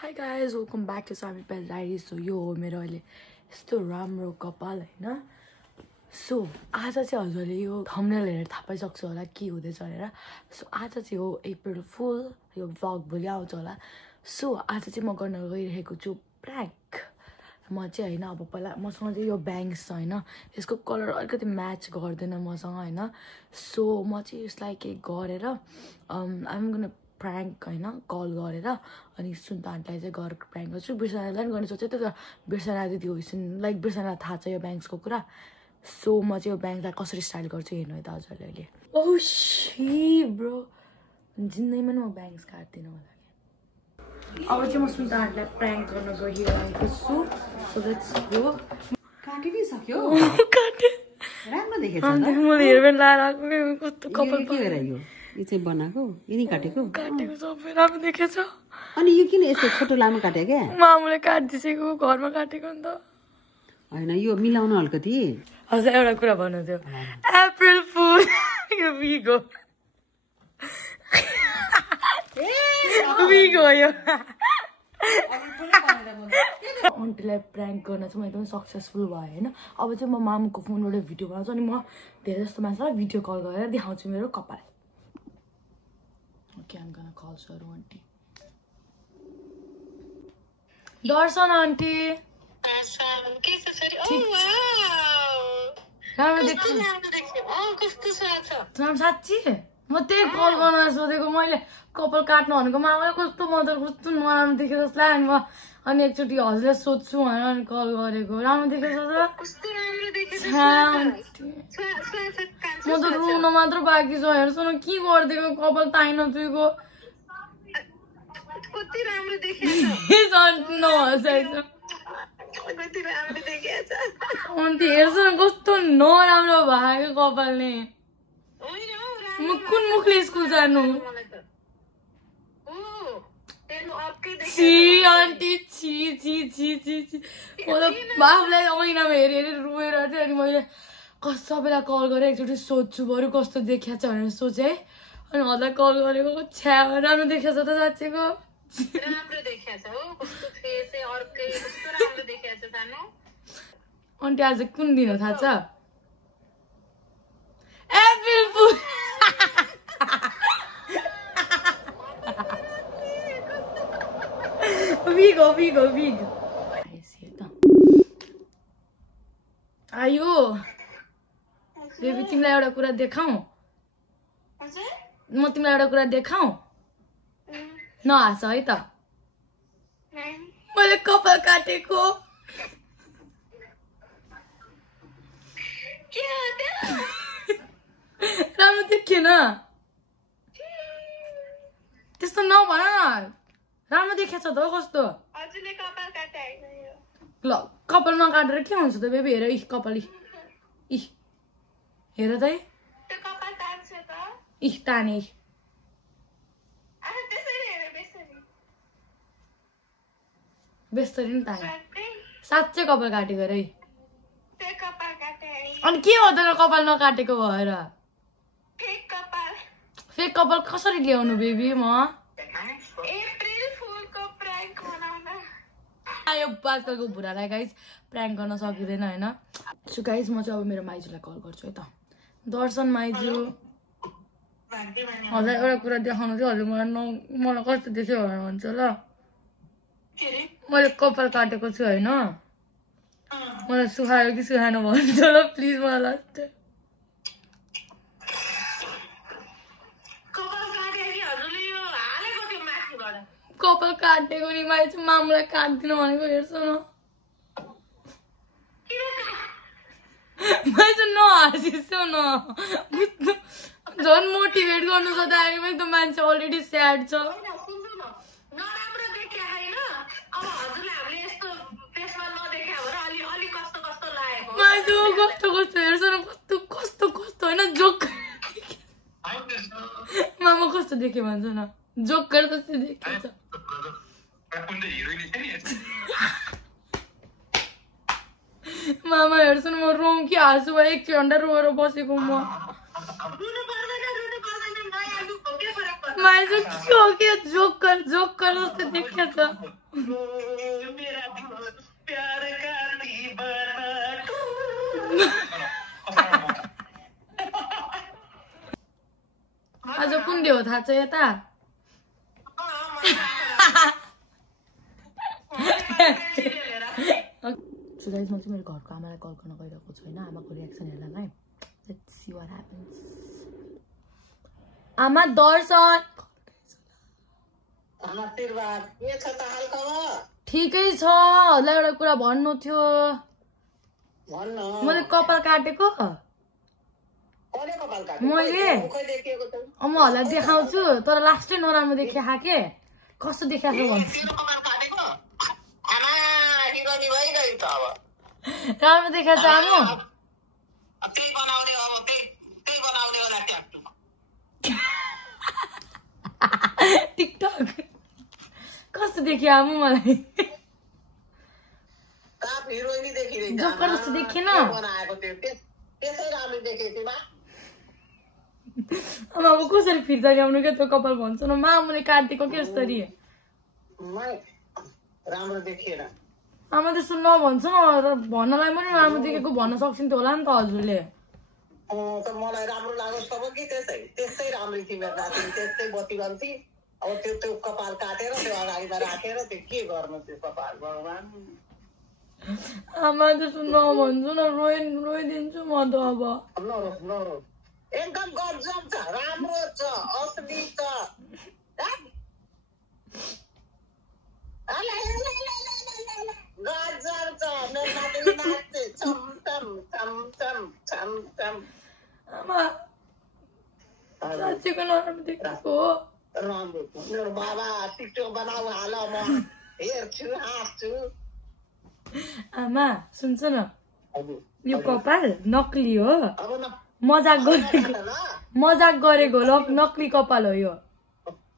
Hi guys, welcome back to Sami Pes Diaries. So यो हो मेरो अहिले यस्तो राम्रो कपाल हैन. सो आज चाहिँ हजुरले यो थम्बनेल हेरेर थाहा पाइसक्छु होला के हुँदैछ भनेर. सो आज चाहिँ हो अप्रिल फुल. यो भ्लग भोलि आउँछ होला. सो आज चाहिँ म गर्न गइरहेको छु प्र्याङ्क. म चाहिँ हैन अब पहिला मसँग चाहिँ यो ब्याङ्क्स छ हैन. यसको कलर अलिकति म्याच गर्दैन मसँग हैन. सो म चाहिँ यसलाई के गरेर आइम गोना प्र्याङ्क हैन कल गरेर अनि सुन्त आन्टीलाई चाहिँ घर प्र्याङ्क गर्छु. बिर्सनालाई पनि गर्ने सोचेँ तर बिर्सना दिदी होइसिन लाइक बिर्सनालाई थाहा छ यो ब्याङ्क्सको कुरा. सो म चाहिँ यो ब्याङ्कलाई कसरी स्टाइल गर्छु हेर्नु है त हजुरले अहिले. ओह शी ब्रो, जिन्दगीमा नि म ब्याङ्क्स काट्दिनँ होला. अब चाहिँ म सुन्त आन्टीलाई प्र्याङ्क गर्न गइरहेको छु. So let's go. काटिनै सक्यो. काटे राम्रो देखेछ अन्त मैले हेयरब्यान्ड लाएर आएको कस्तो कपाल के गरेर यो चाहिँ बनाएको यिनी काटेको काटेको सबै राम्रो देखेछ. अनि यो किन यस्तो छोटो लामो काट्यो क्या? मामुले काटिदिसेको घरमा काटेको नि त. होइन यो मिलाउनु अलिकति. हजुर एउटा कुरा भन्नु थियो अप्रिल फुल. यो विगो विगो यो आन्टीलाई प्र्याङ्क गर्न चाहिँ म एकदमै सक्सेसफुल भएँ होइन. अब चाहिँ म मामुको फोनबाट भिडियो बनाउँछु अनि म धेरै जस्तो मान्छेलाई भिडियो कल गरेर देखाउँछु मेरो कपाल. Okay I'm gonna call sir aunty. Darshan aunty राम्रो देख्छु. साँच्ची म त्यही कल गर्न सोधेको. मैले कपाल काट्नु भनेको मामाले कस्तो मदर कस्तो नराम्रो देखेँ जसलाई अनि म अनि एकचोटि हजुरलाई सोध्छु भनेर अनि कल गरेको. राम्रो देखेछ म त रुन मात्र बाँकी छ. हेर्छु न के गरिदिएको कपाल ताइन चुएको अन्त हेर्छु न कस्तो नराम्रो भएको कपालले. म कुन मुखले स्कुल जानु? छि आन्टी छि छि छि छि छि. म त बाबुलाई ऐनामा हेरी हेरी रोएर चाहिँ अनि मैले सबैलाई कल गरेर एकचोटि सोध्छु बरु कस्तो देखिया छ भनेर सोचेँ है. अनि हजुरलाई कल गरेको छ्या राम्रो देखिया छ त साँच्चीको. आन्टी आज कुन दिन हो थाहा छ? अप्रिल फुल. विगो विगो विगो आयो. बेबी तिमीलाई एउटा कुरा देखाऊ. म तिमीलाई एउटा कुरा देखाऊ. नहाँस है त. मैले कपाल काटेको. राम्रो देखिएन त्यस्तो नभन न. राम्रो देखेछ त कस्तो. ल कपाल नकाटेर के हुन्छ त बेबी. हेर इ कपाल इ हेर त इ ताने बेस्तरी नि ताने. साँच्चै कपाल काटेको रे. अनि के हो त कपाल नकाटेको भएर? फेक कपाल कसरी ल्याउनु बेबी म? यो आजकलको बुढालाई गाइज प्र्याङ्क गर्न सकिँदैन होइन. सो गाइज म चाहिँ अब मेरो माइजूलाई कल गर्छु है त. दर्शन माइजू हजुर एउटा कुरा देखाउनु थियो. हजुर मलाई कस्तो देख्यो भनेर भन्छ ल. मैले कपाल काटेको छु होइन. मलाई सुहायो कि सुहाएन भन्छ ल प्लिज मलाई लास्ट. कपाल काटेको नि माइजू मामुलाई काट्दिनँ भनेको. हेर्छु न माइजू नहाँसिसो न. झन् मोटिभेट गर्नु छ त एकदम मान्छे अलरेडी स्याड छ. माइजू कस्तो कस्तो हेर्छ न कस्तो कस्तो कस्तो होइन. जोक मामा कस्तो देख्यो भन्छ न. जोकर जस्तो देखेछ. मामा हेर्छु न म रोउँ कि हाँसु भयो. 1 घन्टा रोएर बसेको म. माइजू के हो कि जोकर जस्तो देखिएको छ आज कुन डे हो थाहा छ यता सो गाइस म चाहिँ मेरो घरको आमालाई कल गर्न गइरहेको छु हैन आमाको रियाक्सन हेर्नलाई लेट्स सी व्हाट ह्यापन्स आमा दर्शन आशीर्वाद के छ त हाल खबर ठिकै छ हजुरलाई एउटा कुरा भन्नु थियो भन्न मैले कपाल काटेको कसले कपाल काट्यो मैले मुखै देखिएको छ हजुरलाई देखाउँछु तर लास्टै नराम्रो देखिया के कस्तो देखाएको भन्छु तेरो कपाल काटेको आमा हिरोनी भइगयो त अब राम्रो देखाएको छ आमु त्यही बनाउँदै अब त्यही बनाउँदै होला ट्याक्टु टिकटक कस्तो देखियो आमु मलाई काप हिरोइनी देखिरहेछ जोकर जस्तो देखिएन बनाएको त्यो त्यसै राम्रो देखेको थियो अब कसरी फिर्ता ल्याउनु क्या त्यो कपाल भन्छ न मामुले काटेको के जसरी राम्रो देखिएन आमा त्यस्तो नभन्छ न भन्नलाई पनि राम्रो देखेको भन्न सक्छन् होला नि त हजुरले त मलाई राम्रो लाग्यो सब कि त्यस्तै राम्रो थियो मेरो नाति त्यस्तै बत्ती गन्थी अब त्यो कपाल काटेर त्यो अगाडिमा राखेर त्यो के गर्नु त्यो कपाल भगवान आमा त्यस्तो नभन्छु न रोइदिन्छु म त अब नरोस् एकदम गजब छ राम्रो छ असली छ गजब छ मेरो नातिले नाच्छ छम छम छम छम छम छम आमा साँच्चीको नराम्रो देखेको हो राम्रो मेरो बाबा टिकटक बनाऊ हाल म हेर्छु हाँस्छु आमा सुन्छ न यो कपाल नक्ली हो मजाक गरेको नक्ली कपाल हो यो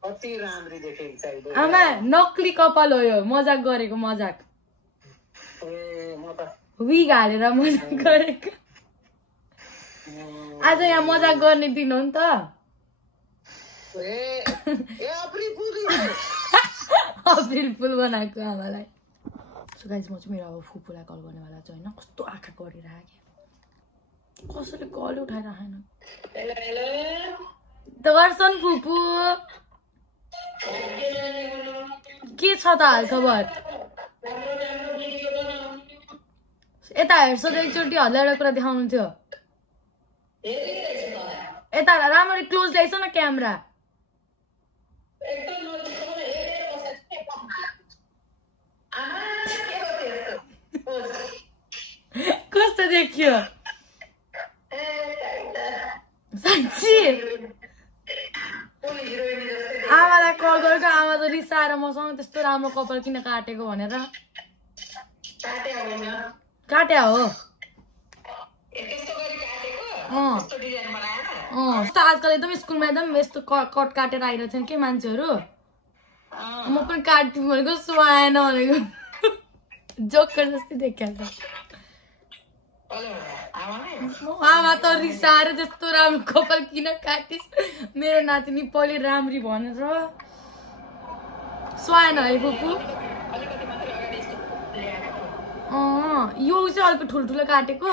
कति राम्री देखेको छ आमा नक्ली कपाल हो यो मजाक गरेको मजाक विग हालेर मजाक गरेको आज यहाँ मजाक गर्ने दिन हो नि त अप्रिल फुल बनाएको आमालाई सो गाइस म चाहिँ मेरो अब फुपूलाई कल गर्नेवाला छु होइन कस्तो आँखा गरिरहेको कसैले कल उठाइरहेन दर्शन फुपू के छ त हाल खबर यता हेर्छ त एकचोटि हजुरलाई एउटा कुरा देखाउनु थियो यता राम्ररी क्लोज ल्याइछ न क्यामेरा कस्तो देखियो साँच्ची आमालाई कल गरेको आमा त रिसाएर मसँग त्यस्तो राम्रो कपाल किन काटेको भनेर काट्या हो आजकल एकदम स्कुलमा एकदम यस्तो कट काटेर आइरहेको छ के मान्छेहरू म पनि काट्थ्यौँ भनेको सुहाएन भनेको जोकर जस्तै देखिहाल्छ आमा त रिसाएर त्यस्तो राम्रो कपाल किन काटिस् मेरो नातिनी पहिले राम्री भनेर सुहाएन है फुपू यो चाहिँ अलिक ठुल्ठुलो काटेको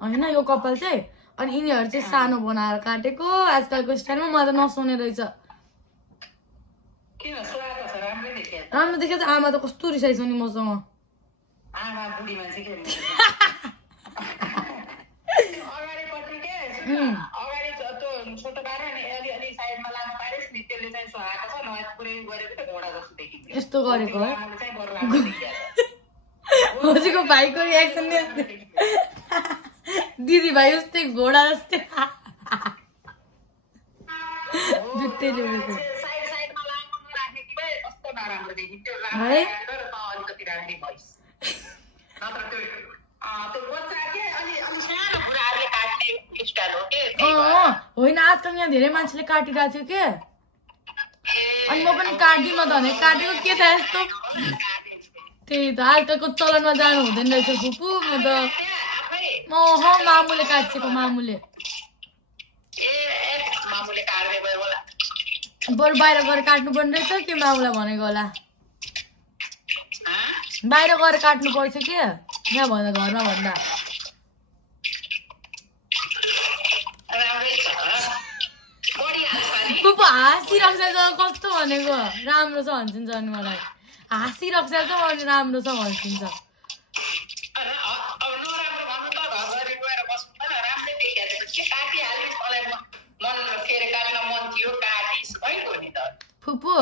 होइन यो कपाल चाहिँ अनि यिनीहरू चाहिँ सानो बनाएर काटेको आजकलको स्टाइलमा मलाई त नसुने रहेछ राम्रो देखेको छ आमा त कस्तो रिसाइछ नि मसँग यस्तो गरेको है हजुरको भाइको रियाक्सन दिदी भाइ उस्तै घोडा जस्तै जुत्तैले उडेको है होइन आजकल यहाँ धेरै मान्छेले काटिरहेको थियो के अनि म पनि काट्दिनँ त भने काटेको के थाहा यस्तो त्यही त आजकलको चलनमा जानु हुँदैन रहेछ फुपू म त मामुले काटेको मामुले बरु बाहिर गएर काट्नु पर्ने रहेछ के मामुलाई भनेको होला बाहिर गएर काट्नु पर्छ के यहाँ भन्दा घरमा भन्दा पुपु हाँसिरहेको छ कस्तो भनेको राम्रो छ भन्छन् अनि मलाई हाँसिरहेको छ अनि राम्रो छ भन्छन् फुपू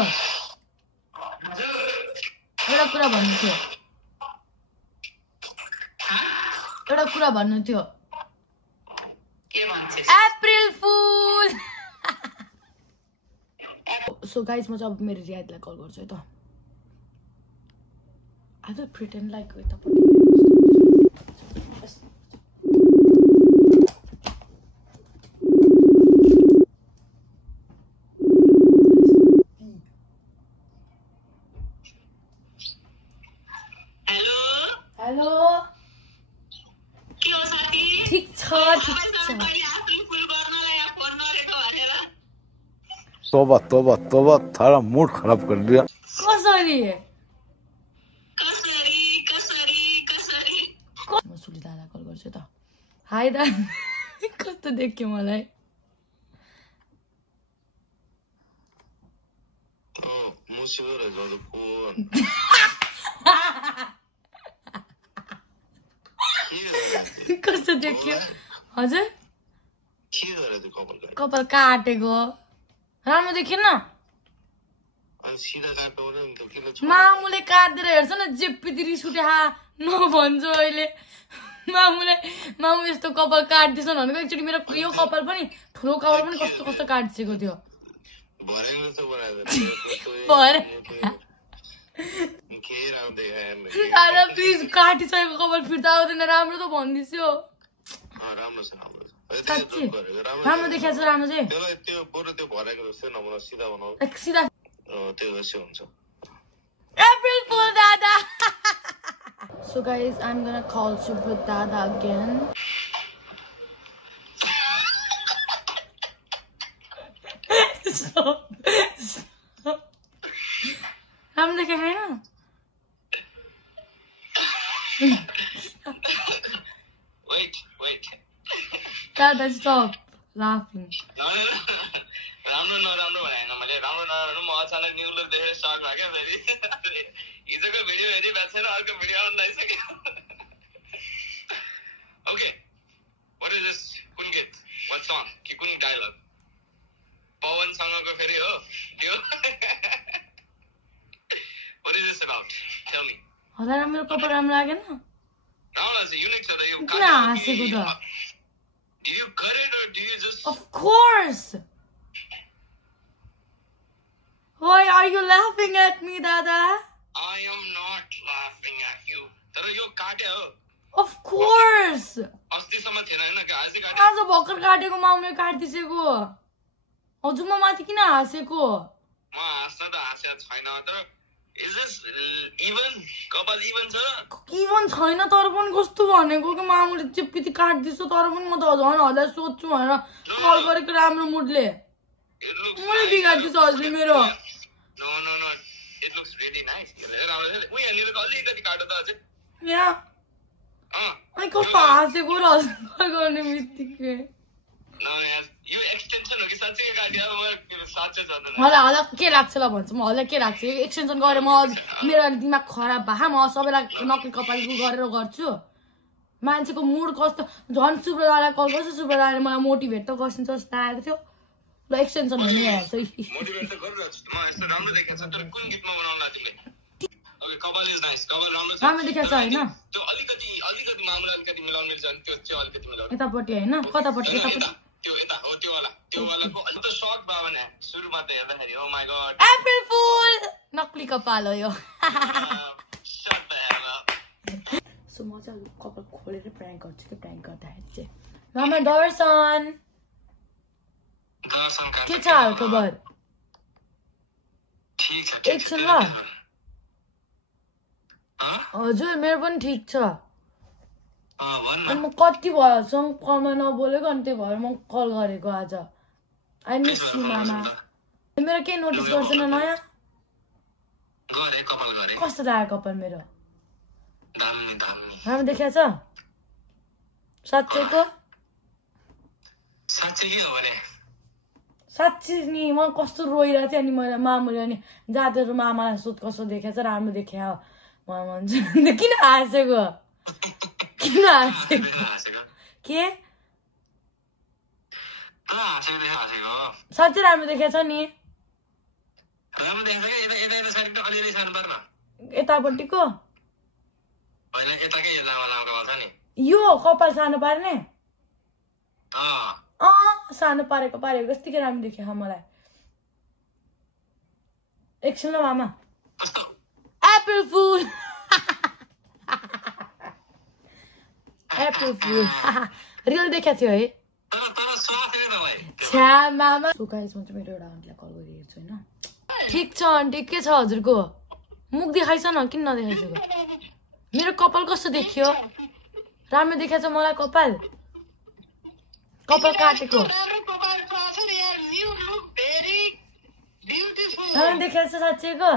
एउटा कुरा भन्नु थियो अप्रिल फुल सो गाइस म चाहिँ अब मेरो रियादलाई कल गर्छु है त I don't pretend like यतापट्टि हेलो के हो साथी ठीक छ तोबा तोबा तोबा थारा मूड खराब कर दिया कसरी म सुली दादा कल गर्छु त हाय दा कस्तो देख्यो मलाई कस्तो देख्यो हजुर कपाल काटेको राम्रो देखेन मामुले काट्दै हेर्छ न जेप्पी रिस उठे नभन्छु अहिले मामु यस्तो कपाल काट्दैछन् भनेको एकचोटि मेरो यो कपाल पनि ठुलो कपाल पनि कस्तो कस्तो काटिसकेको थियो दादा प्लिज काटिसकेको कपाल फिर्ता आउँदैन राम्रो त भन्दैछु राम्रो देखिया छ राम्रो चाहिँ सिधा April Fool Dada. So guys, I'm gonna call Super Dada again. I'm the guy now. Wait. Dada, stop laughing. राम्रो नराम्रो भनेन मैले राम्रो नराम्रो म अचानक न्युज देखेर शक लाग्यो फेरि हिजोको भिडियो हेरि भएको छैन अर्को भिडियो आउन लागिसक्यो ओके व्हाट इज दिस कुन गीत व्हाट सङ कि कुन डायलग पवन सँगको फेरि हो त्यो what is this about tell me होला मेरो कपाल राम्रो लागेन राम्रो छ युनिक छ त यो किन हाँसेको त Did you cut it or do you just Of course Why are you laughing at me, Dada? I am not laughing at you. तर यो काट्यो हो. Of course. अस्तिसम्म थिएन हैन के आज काट्यो. आज भर्खर काटेको मामुले काट्दिसेको. हजुर म माथि किन हाँसेको? म हाँस्न त हाँसेको छैन तर is this even कपाल even छ? even छैन तर पनि कस्तो भनेको कि मामुले चिप्पिति काट्दिसो तर पनि म त झन् हल्ला सोध्छु भनेर कल गरेको राम्रो मुडले. मैले बिगाड्दिछु हजुरले मेरो. No. It looks really nice. We are nearly all the card of the Yeah. I go fast. You go lost. I go on the mythic. No, you extension. Okay, such a card. You have such a other. Hala, के लाग्छ ल भन्छ म होला के लाग्छ extension गरे म मेरो दिमाग खराब भए म सबैलाई नक्कली कपाल गरेर गर्छु मान्छेको मुड कस्तो झन् सुब्रदालाई कल गर्छु सुब्रदाले मलाई मोटिभेट त गर्छन् जस्तो लागेको थियो ल एक्सटेन्सन हुने हेर्छ मोटिभेट त गरिरहेछु म यस्तो राम्रो देखेछ तर कुन गीतमा बनाउन तिमीले ओके कपाल इज नाइस कपाल राम्रो छ राम्रो देखेछ हैन त्यो अलिकति मामुला अलिकति मिलाउन मिल्छ अनि त्यो चाहिँ अलिकति मिलाउन यतापट्टि हैन कतापट्टि यतापट्टि त्यो यता हो त्यो वालाको अलि त शॉक भयो भने सुरुमा त हेर्दाखेरि oh my god April fool नक्कली कपाल हो यो सो म चाहिँ कपाल खोलेर प्र्याङ्क गर्छु कि प्र्याङ्क गर्दाखेरि चाहिँ राम्रो दर्शन के छ हालखबर ठीक छ एकछिन ल हजुर मेरो पनि ठिक छ अनि म कति भएसँग कलमा नबोलेको अनि त्यही भएर म कल गरेको आज आई मिस यु मामा मेरो केही नोटिस गर्छन् नयाँ गरे कपाल गरे कस्तो लाग्यो कपाल मेरो दामी दामी राम्रो देखिया छ साँच्चैको साँच्चै के हो भने साँच्चै नि म कस्तो रोइरहेको थिएँ अनि मैले मामुले अनि जाँदै मामालाई सोध कस्तो देखेछ राम्रो देखिया मामा भन्छ किन हाँसेको किन हाँसेको के साँच्चै राम्रो देखेछ नि राम्रो देखेछ के यता यता यता साइडको अलिअलि सानो पार्न यतापट्टिको होइन यताकै लामा लामा कपाल छ नि यो कपाल सानो पार्ने अँ सानो पारेको कतिकै राम्रो देखियो मलाई एकछिन ल मामा कस्तो एप्पल फुल एप्पल फुल रियल देखाएको थियो है तर स्वास्थ्यले तपाईँ छ्या मामा सो गाइस म चाहिँ मेरो एउटा आन्टीलाई कल गरिहेर्छु होइन ठिक छ आन्टी के छ हजुरको मुख देखाइछ न किन नदेखाइसक्यो मेरो कपाल कस्तो देखियो राम्रो देखाएको छ मलाई कपाल काटेको राम्रो देखाएको छ साँच्चैको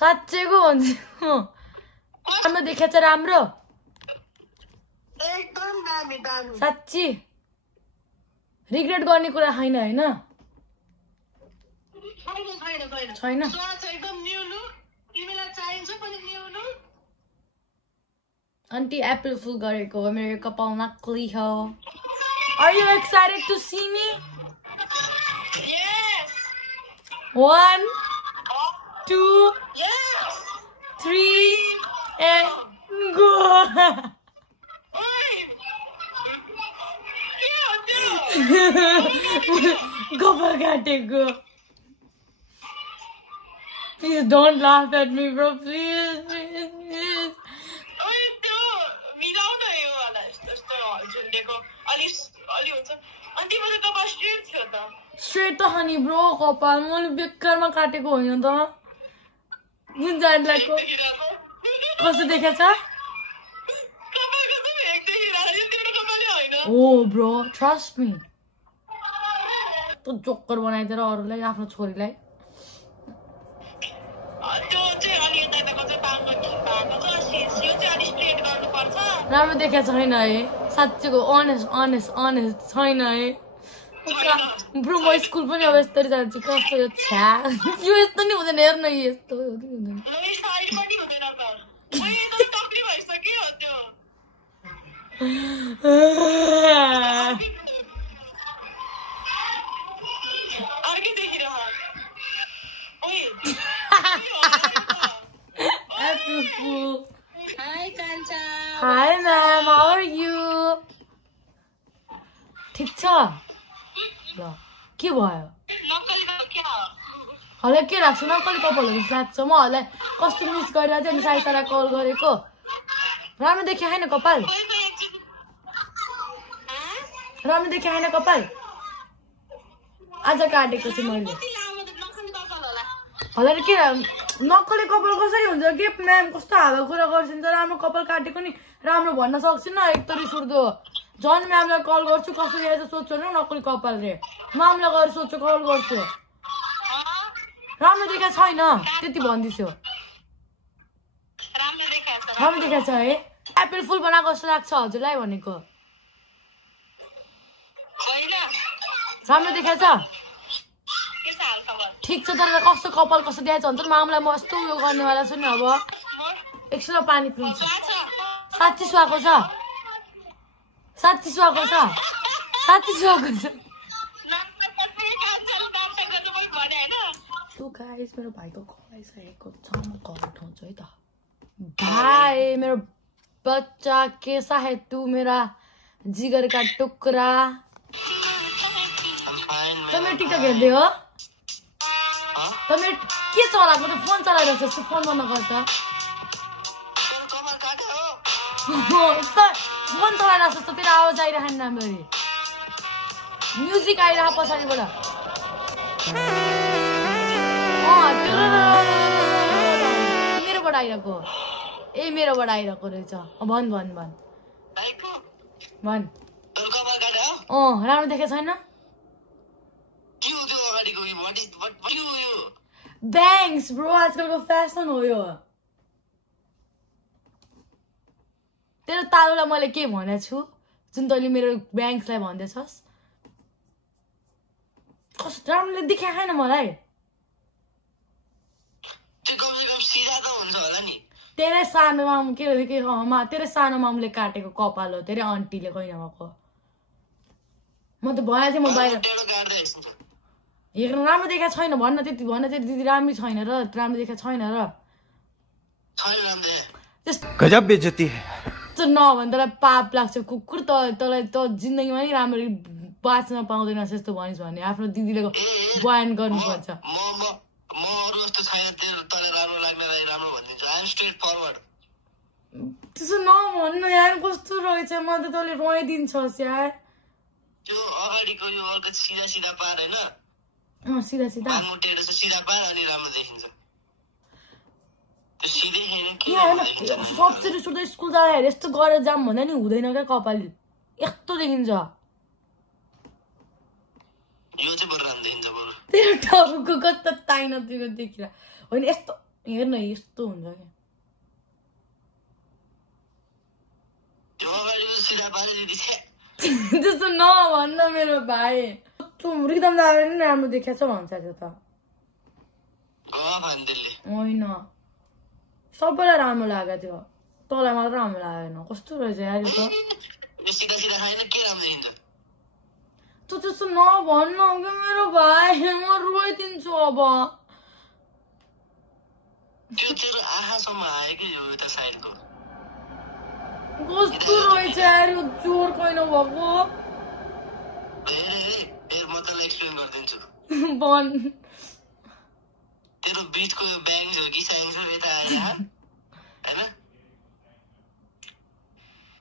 साँच्चैको भन्छु राम्रो देखाएको छ राम्रो साँच्ची रिग्रेट गर्ने कुरा छैन होइन छैन आन्टी एप्पल फुल गरेको हो मेरो कपाल नक्कली हो Are you excited to see me? Yes. 1 2 3 and go. Kepala kateku. Please don't laugh at me, bro. Please. Straight to honey, bro. Kapal mo बेकारमा काटेको होइन त जुन जान्लाको कस्तो देखेछ Oh, bro, trust me. त जोकर बनाइदिएर अरूलाई आफ्नो छोरीलाई राम्रो देखेको छैन है साँच्चैको अनेस्ट छैन है ब्रो म स्कुल पनि अब यस्तरी जान्छु कस्तो यो छ्या यो यस्तो नि हुँदैन हेर्न यस्तो हुँदैन Hi ma'am, how are you? ठिक छ ल के भयो हलै के लाग्छ नक्कली कपालहरु लाग्छ म हलै कस्तो मिस गरिरहेको थिएँ नि साइतालाई कल गरेको राम्रो देखियो हैन कपाल राम्रो देखियो हैन कपाल आज काटेको छु मैले हलै के नक्कली कपाल कसरी हुन्छ के म्याम कस्तो हावा कुरा गर्छिन्छ राम्रो कपाल काटेको नि राम्रो भन्न सक्छिन एक त रिस उठ्दो जन म्यामलाई कल गर्छु कसरी आएछ सोध्छु न नक्कली कपाल रे म्यामलाई गएर सोध्छु कल गर्छु राम्रो देखाएको छैन त्यति भन्दिछु राम्रो देखाएको छ है एप्पल फुल बनाएको जस्तो लाग्छ हजुरलाई भनेको राम्रो देखाएको छ ठिक छ तर कस्तो कपाल कस्तो देखाएको छ भन्छ मामलाई म यस्तो उयो गर्नेवाला छु नि अब एकछिन पानी पिउँछु साँच्ची सुहाएको छ साँच्ची सुहाएको छ साँच्ची सुहाएको छ तो गाइस मेरो भाइको कल आइसकेको छ म कल उठाउँछु है त भाइ मेरो बच्चा कैसा है तू मेरा जिगर का टुकड़ा तपाईँ टिकटक हेर्दै हो तपाईँ के चलाएको त फोन चलाइरहेको छ फोन बन्द गर त फोन चलाइरहेको छ तेरो आवाज आइरहेको राम्ररी म्युजिक आइरहेको पछाडिबाट मेरोबाट आइरहेको ए मेरोबाट आइरहेको रहेछ भन भन भन भन राम्रो देखेको छैन के हो त्यो अगाडिको यो व्हाट के हो यो ब्याङ्क्स ब्रो आजकलको फ्यासन हो यो तेरो तालुलाई मैले के भनेको छु जुन तैँले मेरो ब्याङ्क्सलाई भन्दैछस् कस्तो राम्रोले देखाए छैन मलाई त्यो कमसेकम सिधा त हुन्छ होला नि तेरै सानो मामु के तेरै सानो मामुले काटेको कपाल हो तेरै आन्टीले कैन भएको म त भए थिएँ म बाहिर टेडो काट्दै हिँड्छ हेर्नु राम्रो देखाएको छैन भन्न त्यति दिदी राम्रै छैन र राम्रो देखाएको छैन र छैन राम्रो त्यस्तो गजब बेइज्जती है त्यस्तो नभन् तँलाई पाप लाग्छ कुकुर तँलाई त जिन्दगीमा नि राम्ररी बाँच्न पाउँदैनस् यस्तो भनिस् भने आफ्नो दिदीले बयान गर्नुपर्छ म अरू जस्तो छैन तेरो तँलाई राम्रो लाग्नेलाई राम्रो भनिदिन्छु आई एम स्ट्रेट फरवर्ड त्यसो नभन्न यार कस्तो रहेछ म त तँले रुवाइदिन्छस् यार त्यो अगाडिको यो अर्को सिधा सिधा पार होइन सिधा सिधा मुटेर सिधा पार अनि राम्रो देखिन्छ त्यो सिधै हेर्नु यहाँ होइन सबसे रिस उठ्दा स्कुल जाँदाखेरि यस्तो गरेर जाम भन्दा नि हुँदैन क्या कपाल यस्तो देखिन्छ यो चाहिँ बरु राम्रो देखिन्छ बरु तेरो टाउको कस्तो ताइन दिएको देखिर होइन यस्तो हेर्न यस्तो हुन्छ क्या त्यो अगाडिको सिधा पार दिदी त्यस्तो नभन्न मेरो भाइ रिदम दाले नि राम्रो देखाएको छ भन्छ त्यो त होइन सबैलाई राम्रो लाग्यो त्यो तँलाई मात्र राम्रो लागेन कस्तो रहेछ यार यो त सिधा सिधा खाएन के राम्रो देखिन्छ तँ त्यस्तो नभन्न क्या मेरो भाइ म रोइदिन्छु अब त्यो तेरो आँखासम्म आयो कि यो यता साइडको कस्तो रहेछ यार यो जोर कैन भएको म तँलाई एक्सप्लेन गरिदिन्छु बन तेरो बिचको यो ब्याङ्क्स हो कि स्याङ्क्स हो यता आएर होइन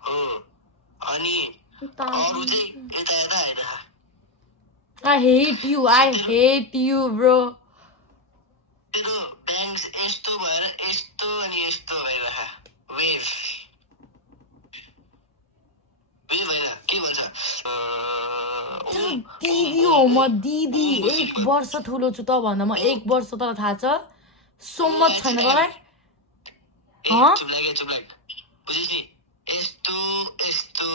हो अनि अरू चाहिँ यता यता होइन I hate you bro तेरो ब्याङ्क्स यस्तो भएर यस्तो अनि यस्तो भइरह वेभ होइन के भन्छ दिदी हो म दिदी 1 वर्ष ठुलो छु त भन्दा म 1 वर्ष तल थाहा छ सोमत छैन तँलाई बुझिस् नि यस्तो यस्तो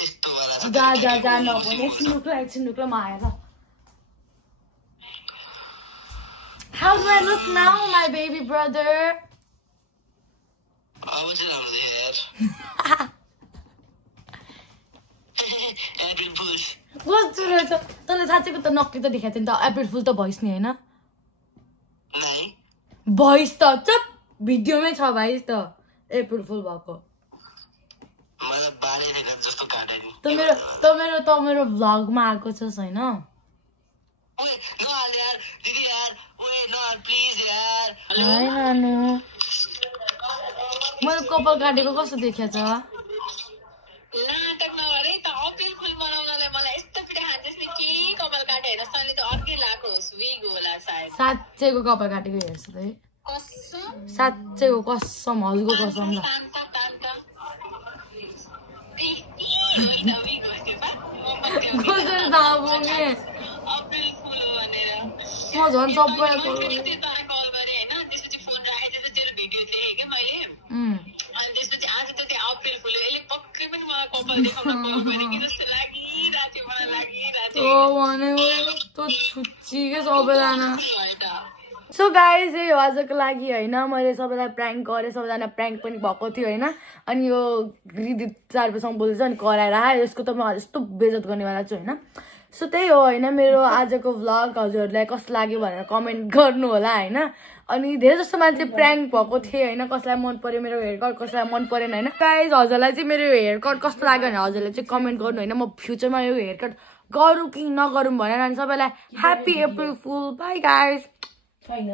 यस्तो वाला जा नभने एकछिन नुक्लो म आएर How do I look now my baby brother अब चाहिँ राम्रो देख्यो यार एप्रिल फुल्स कस्तो रहेछ तँले साँच्चैको त नक्की त देखाएको थियो नि त एप्रिल फुल त भइस् नि होइन भइस् त चुप भिडियोमै छ भाइ त एप्रिल फुल भएको त मेरो भ्लगमा आएको छस् होइन मैले कपाल काटेको कस्तो देखेछ नाटक नगरे त अप्रिल फुल बनाउनलाई मलाई यस्तो पिटा खान्छस् नि के कपाल काटे हेर सले त अर्कै लाको होस् विग होला सायद साँच्चैको कपाल काटेको हेर्छु त है साँच्चैको कसम हजुरको कसम ल कसरी थाहा पुगे म झन् सबैलाई कल गरेँ त्यसपछि फोन राखेर तेरो भिडियो देखेँ क्या मैले अनि त्यसपछि आज त त्यो अप्रिल फुल यसले पक्कै पनि मलाई कपाल देखाउन कल गरेँ कि जस्तो लागिरहेको थियो मलाई भनेको छुच्ची के सबैजना सो गाइज यो आजको लागि होइन मैले सबैलाई प्र्याङ्क गरेँ सबैजना प्र्याङ्क पनि भएको थियो होइन अनि यो रिदी 4 बजीसम्म बोल्दैछ अनि कराएर आयो यसको त म यस्तो बेइज्जत गर्नेवाला छु होइन सो त्यही हो होइन मेरो आजको भ्लग हजुरहरूलाई कस्तो लाग्यो भनेर कमेन्ट गर्नु होला होइन अनि धेरै जस्तो मान्छे प्र्याङ्क भएको थिए होइन कसलाई मन पर्यो मेरो हेयर कट कसलाई मन परेन होइन गाइज हजुरलाई चाहिँ मेरो हेयर कट कस्तो लाग्यो भने हजुरले चाहिँ कमेन्ट गर्नु होइन म फ्युचरमा यो हेयर कट गरौँ कि नगरौँ भनेर अनि सबैलाई happy April fool by guys छैन